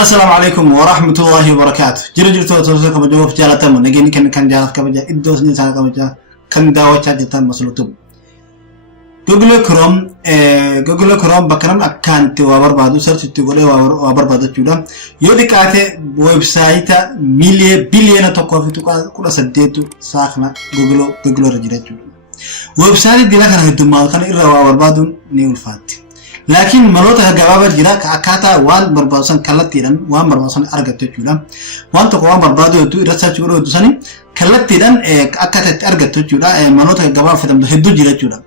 السلام عليكم ورحمة الله وبركاته. جرجرتو توسكم جوف جالتم نجيني كان جالت كبجا إدوس نيسان كبجا كان داوة جالتم مسلوتم. جوجل كروم بكرم أكانت وابر بعدو سيرش تقولي وابر بعدو جودا. يودي كاته ويب سايت بليون تقوى تقى كل سديتو ساخنا جوجل رجرتو. ويب سايت دي لكن هدوم ما كان إرّا وابر بعدو نيول فات. لكن ملوتها جواب جرا كأكاتا وان بربادسان كلتيران وان بربادسان أرجعت تجولا وان تقوى بربادو تو رسالة جورو دوساني كلتيران أكاتا أرجعت تجولا ملوتها جواب فتم هدو جرا جولا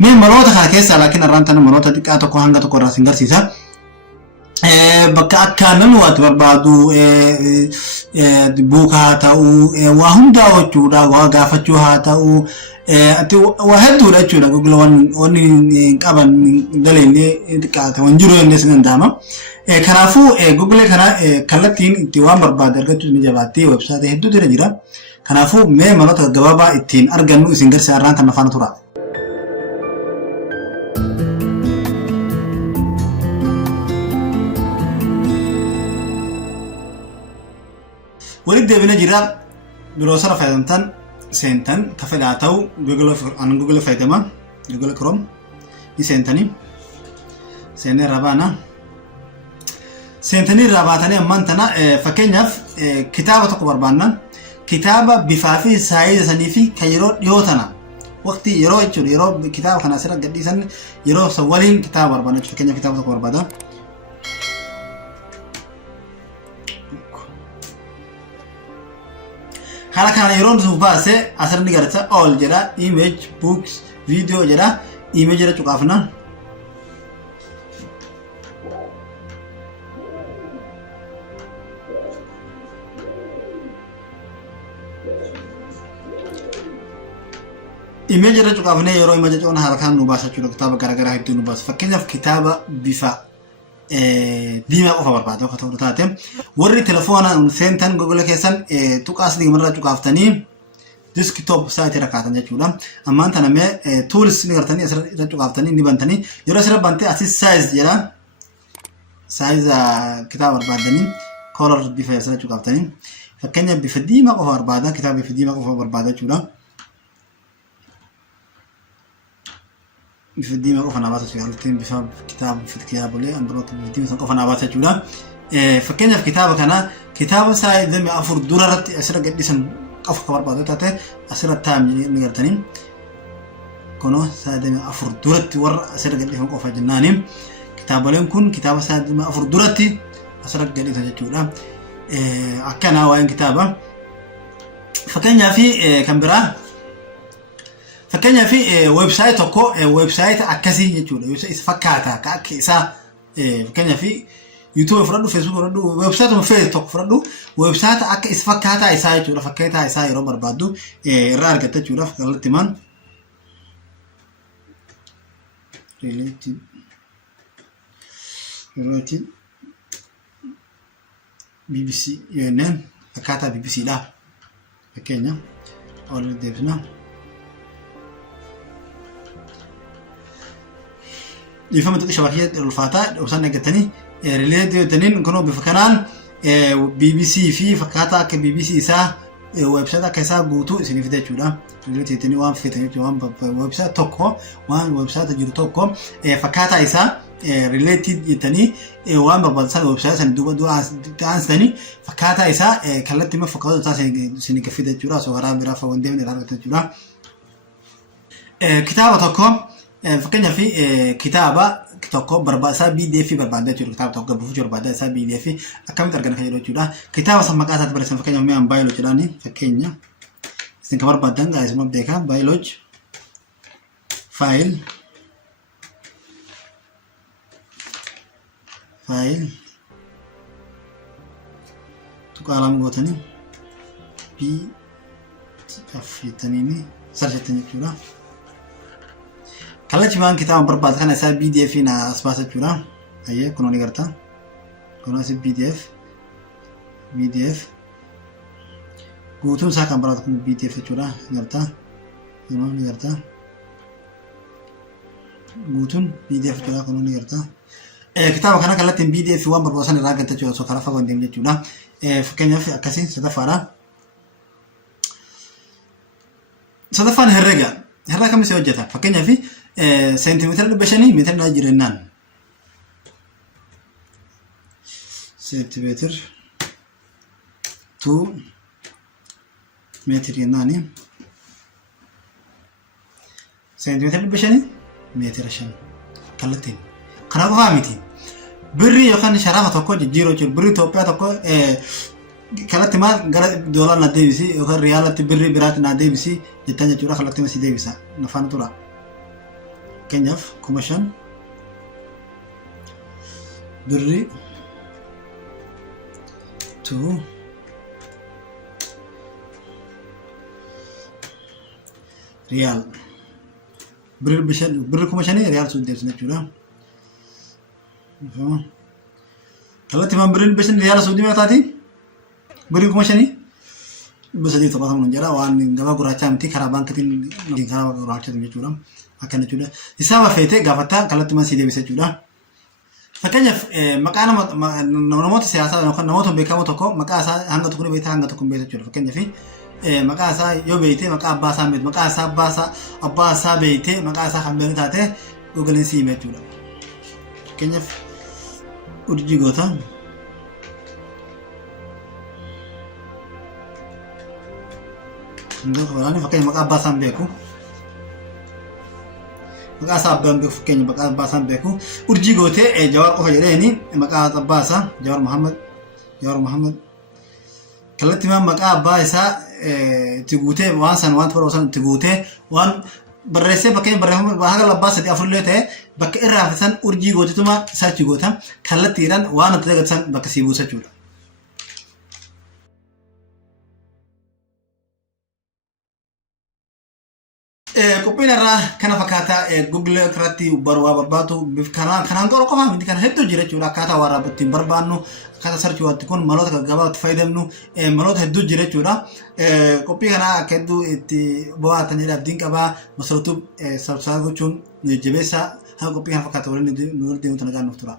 من ملوتها كيسا لكن الرانتنا ملوتها تكا تقوى هنگا تقوى راسينجر سيسا بكا أكامل وات بربادو بوكا تاو وهم داو جولا وغافتشوها تاو ati wahaddu jechuudha Google wanni qaban dalene dikkaata wanjiro enne sinandama kanaafuu Google kana kallattiin itti waan barbaade argachuu ni jabaatee website hedduu jira kanaafuu mee maloota gabaabaa ittiin argannu isin gargaaraan kan afaan tura wali deebina jira biroosara fayyadamtan سنتن كفلاتو جوجل فايدما جوجل كروم دي سنتني سنة ربانا سنتني رباتني أمانتنا فكينيف كتابة تقبر بانا كتابة بفافي سعيد سنيفي كيرو يوتنا وقت يرو يجور يرو كتابة خناسرة قدي سن يرو سوالين كتابة ربانا فكينيف كتابة تقبر بانا هلا كان يرون زوباسة أصلاً نقرأت all جرا image books video جرا image جرا تقافنا image جرا تقافنا يرو image جونا هلا كان نوباسة شو كتابة كرا هيدو نوباسة فكنا في كتابة بفا ديما قفا بربادو خطور تاتم ورّي تلفونا سنتن جوجل كيسن تقاس دي مرة تقافتني ديسكتوب سايت ركعتني جولا أما أنت نمى تولز نقرتني أسر تقافتني نبنتني يرسل بنتي أسيس سايز جرا سايز كتاب بربادني كولر بفا أسر تقافتني فكنا بفديما قفا بربادا كتاب بفديما قفا بربادا جولا بفديما قفا نباسة جولا بفا كتاب في الكتاب ولا أمبروت بفديما قفا نباسة جولا فكنا في كتابة كنا كتاب سايد ذم أفر دورات أسرع قديسن قف كبار بعضه تاته أسرع تام نقدرتني كونه سايد ذم أفر دورات ور أسرع قديسن قف جنانين كتاب لهم كن كتاب سايد ذم أفر دوراتي أسرع قديسن جتولا أكنا وين كتابة فكنا في كامبرا فكنا في ويب سايت أكو ويب سايت أكاسي جتولا ويب سايت فكاتا كأكيسا فكنا في يوتيوب فرادو فيسبوك فرادو ويب سايت وفيسبوك فرادو ويب سايت أك إسفكاتا إساي جورا فكيتا إساي روبر بادو رار كتا جورا فكالة تمان related BBC CNN فكاتا BBC لا فكينا أول ديفنا يفهم تقول شبكية الفاتات وصلنا قتني ريليتيو تنين كانوا بفكران BBC في فكاتا كBBC إسا ويب سايت كيسا بوتو سنفيدة جولا ريليتيو تنين وان في تنين وان ويب سايت توكو وان ويب سايت جورو توكو فكاتا إسا ريليتيو تنين وان بربادسان ويب سايت سندوبا دو تانس تنين فكاتا إسا كالتي ما فكاتا تا سنكفيدة جولا سوهرا برافا وندم نرارة جولا كتابة توكو فكنا في كتابة توكو برباسا PDF بربادة جورو كتاب توكو بفجور برباسا PDF أكمل ترجمة كيلو جورا كتابة سمكات برسم فكنا ميان بايولوج جراني فكنا استنكبر بدن جايز مبدأ بايولوج فايل تقالام قوتني PDF تانيني سرجة تاني جورا كلا جمان كتاب برباد كان اسا PDF نا اسباسة جورا ايه كنو نيغرتا كنو اسا PDF قوتون سا كان براد كنو PDF جورا نيغرتا كنو نيغرتا قوتون PDF جورا كنو نيغرتا kitaaba kana kallattiin PDF waan barbaadan irraa argatta jechuudha osoo karaa fagoo hin deemne jechuudha. Fakkeenyaaf akkasiin sadaffaadha. Sadaffaan herrega. Herrega kamitti hojjeta? Fakkeenyaaf seentimeetira 500 meetira jireenyaan. Seentimeetira 2 meetira jennaani. Seentimeetira 500 meetira 5 kallattiin. Kana qofaa miti. Birrii yookaan sharafa tokko jijjiiruu jechuudha. Birrii Itoophiyaa tokko kalatti maal gara doolar na deebisi yookaan riyaalatti birrii biraatti na deebisi jettan jechuudha kalatti masi deebisa. Nafaan tura. Keenyaaf 5,000 birrii 2 riyaal. Birrii 5,000 riyaal sun deebisna jechuudha. Kalatti man birrii 5,000 riyaal sun deebitaati. Birrii 5,000 bisa di tempat teman jara wan gaba guracha mti karaa baankitiin karaa guracha jechuudha. Akkana jechuudha. Isaaba feete gaafata kalatti man si deebisa jechuudha. Fakkeenyaaf maqaa namoota siyaasaa yookaan namoota beekamoo tokko maqaa isaa hanga tokko beektaa hanga tokko beektaa jechuudha. Fakkeenyaaf maqaa isaa yoo beekte maqaa abbaa isaa beekte maqaa isaa abbaa isaa beekte maqaa isaa kan beektu taate Googleen si hima jechuudha. Fakkeenyaaf urjii goota. Walaani fakkeenya maqaa abbaa isaa beeku. Maqaa isaa abbaan beeku fakkeenya maqaa abbaa isaa beeku. Urjii gootee Jawaar qofa jedheeni maqaa abbaa isaa Jawaar Muhammad. Kalatti maqaa abbaa isaa itti guutee waan san waan barbaadan itti guutee waan barreessee fakkeenya barreeffama haga labbaa sadii afurlee ta'e bakka irraa fisan urjii gootetuma isaachi goota kallattiidhaan waan itti dagatan bakka sii buusa jechuudha. Qophiin irraa kana fakkaata Google irratti barbaadu kanaan qorra qofa miti kan hedduu jira jechuudha akkaataa waa raabbattiin barbaannu akkaataa sarchii waatti kun maloota gaggabaatti fayyadamnu maloota hedduu jira jechuudha. Qophii kana akka hedduu itti bohaatanii abdiin qabaa masarautuu sabsaa gochuun jabeessaa haa qophii kana fakkaata waliin nu deemuutu nagaan nuuf tura.